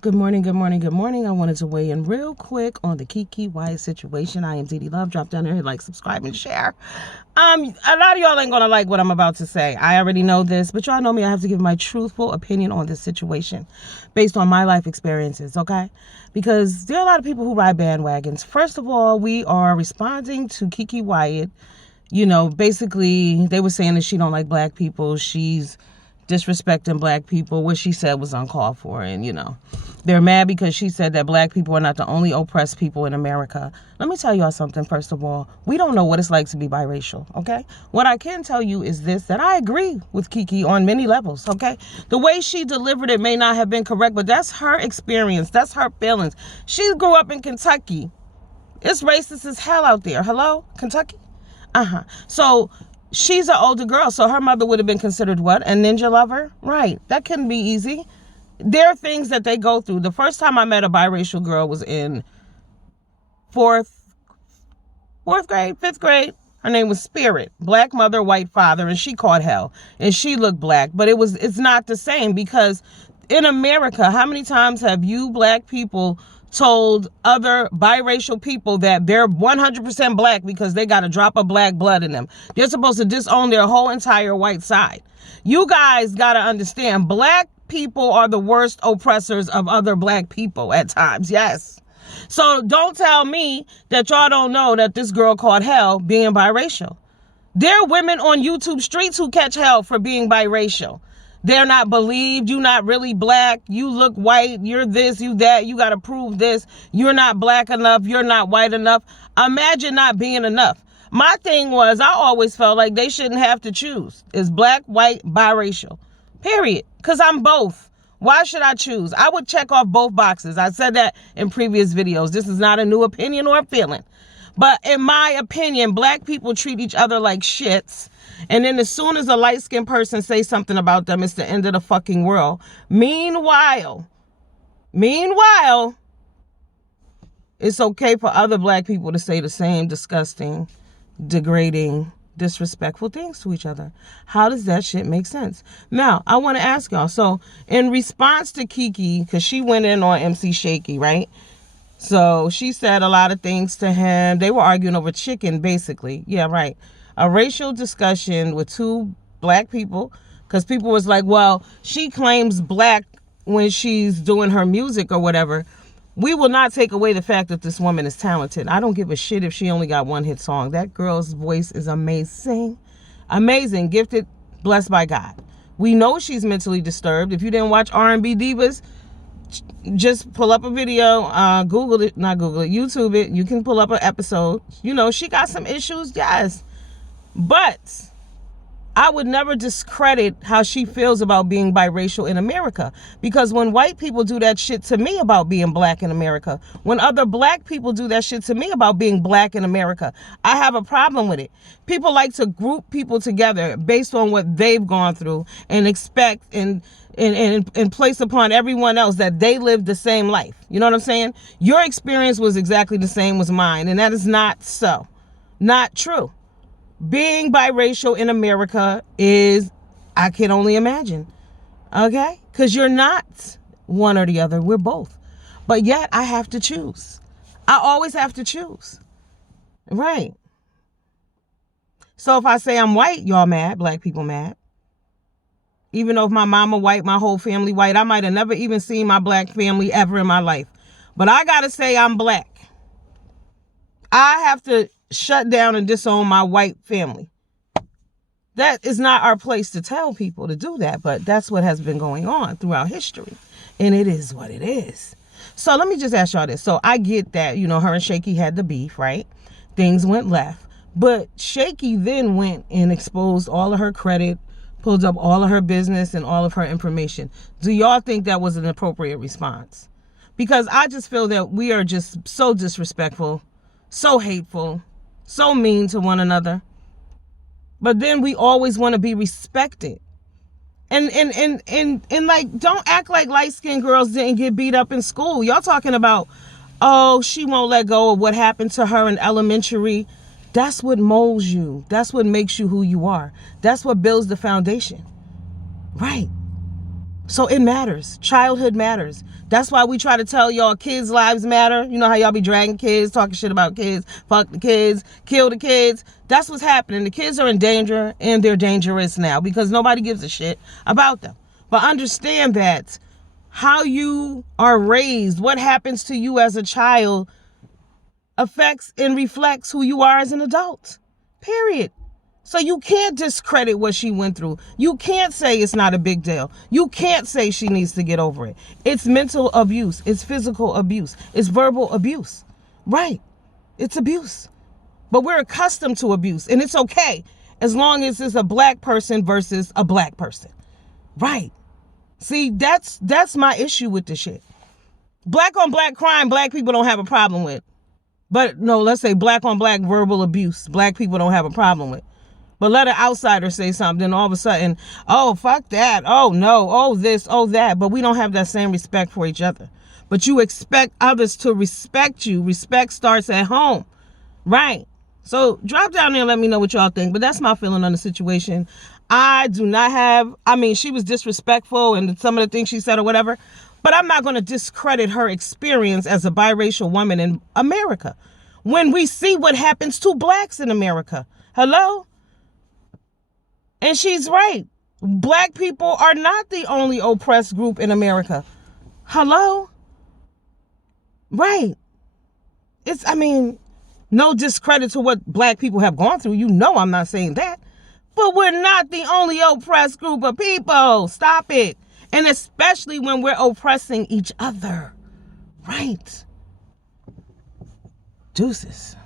Good morning, good morning, good morning. I wanted to weigh in real quick on the Keke Wyatt situation. I am Dee Love. Drop down there, hit like, subscribe, and share. A lot of y'all ain't gonna like what I'm about to say. I already know this, but y'all know me. I have to give my truthful opinion on this situation based on my life experiences, okay? Because there are a lot of people who ride bandwagons. First of all, we are responding to Keke Wyatt. You know, basically, they were saying that she don't like black people. She's disrespecting black people. What she said was uncalled for, and they're mad because she said that black people are not the only oppressed people in America. Let me tell y'all something. First of all, we don't know what it's like to be biracial, okay? What I can tell you is this, that I agree with Keke on many levels, okay? The way she delivered it may not have been correct, but that's her experience. That's her feelings. She grew up in Kentucky. It's racist as hell out there. Hello? Kentucky? So she's an older girl, so her mother would have been considered what? A ninja lover? Right. That couldn't be easy. There are things that they go through. The first time I met a biracial girl was in fourth grade, fifth grade. Her name was Spirit. Black mother, white father, and she caught hell. And she looked black. But it's not the same, because in America, how many times have you black people told other biracial people that they're 100% black because they got a drop of black blood in them? They're supposed to disown their whole entire white side. You guys got to understand, black people are the worst oppressors of other black people at times. Yes. So don't tell me that y'all don't know that this girl caught hell being biracial. There are women on YouTube streets who catch hell for being biracial. They're not believed. You're not really black. You look white. You're this, you that. You got to prove this. You're not black enough. You're not white enough. Imagine not being enough. My thing was, I always felt like they shouldn't have to choose. Is black, white, biracial. Period. Because I'm both. Why should I choose? I would check off both boxes. I said that in previous videos. This is not a new opinion or a feeling. But in my opinion, black people treat each other like shits. And then as soon as a light-skinned person says something about them, it's the end of the fucking world. Meanwhile, it's okay for other black people to say the same disgusting, degrading, disrespectful things to each other. How does that shit make sense? Now, I want to ask y'all. So, in response to Keke, because she went in on MC Shaky, right? So, she said a lot of things to him. They were arguing over chicken, basically. Yeah, right. A racial discussion with two black people, because people was like, well, she claims black when she's doing her music or whatever. We will not take away the fact that this woman is talented. I don't give a shit if she only got one hit song. That girl's voice is amazing. Amazing, gifted, blessed by God. We know she's mentally disturbed. If you didn't watch R&B Divas, just pull up a video, YouTube it. You can pull up an episode. She got some issues, yes. But I would never discredit how she feels about being biracial in America. Because when white people do that shit to me about being black in America, when other black people do that shit to me about being black in America, I have a problem with it. People like to group people together based on what they've gone through and expect and place upon everyone else that they live the same life. You know what I'm saying? Your experience was exactly the same as mine, and that is not so. Not true. Being biracial in America is, I can only imagine, okay? Because you're not one or the other. We're both. But yet, I have to choose. I always have to choose. Right. So if I say I'm white, y'all mad, black people mad. Even though if my mama white, my whole family white, I might have never even seen my black family ever in my life. But I got to say I'm black. I have to shut down and disown my white family. That is not our place to tell people to do that, but that's what has been going on throughout history, and it is what it is. So let me just ask y'all this. So I get that, her and Shaky had the beef, right? Things went left, but Shaky then went and exposed all of her credit, pulled up all of her business and all of her information. Do y'all think that was an appropriate response? Because I just feel that we are just so disrespectful, so hateful, so mean to one another. But then we always want to be respected. And like, don't act like light-skinned girls didn't get beat up in school. Y'all talking about, oh, she won't let go of what happened to her in elementary. That's what molds you. That's what makes you who you are. That's what builds the foundation. Right. So it matters. Childhood matters. That's why we try to tell y'all kids' lives matter. You know how y'all be dragging kids, talking shit about kids, fuck the kids, kill the kids. That's what's happening. The kids are in danger, and they're dangerous now because nobody gives a shit about them. But understand that how you are raised, what happens to you as a child, affects and reflects who you are as an adult. Period. So you can't discredit what she went through. You can't say it's not a big deal. You can't say she needs to get over it. It's mental abuse. It's physical abuse. It's verbal abuse. Right. It's abuse. But we're accustomed to abuse. And it's okay as long as it's a black person versus a black person. Right. See, that's my issue with this shit. Black on black crime, black people don't have a problem with. But no, let's say black on black verbal abuse, black people don't have a problem with. But let an outsider say something, all of a sudden, oh, fuck that. Oh, no. Oh, this. Oh, that. But we don't have that same respect for each other. But you expect others to respect you. Respect starts at home. Right. So drop down there and let me know what y'all think. But that's my feeling on the situation. I do not have, she was disrespectful and some of the things she said or whatever. But I'm not going to discredit her experience as a biracial woman in America. When we see what happens to blacks in America. Hello? And she's right. Black people are not the only oppressed group in America. Hello? Right. No discredit to what black people have gone through. You know I'm not saying that. But we're not the only oppressed group of people. Stop it. And especially when we're oppressing each other. Right. Deuces.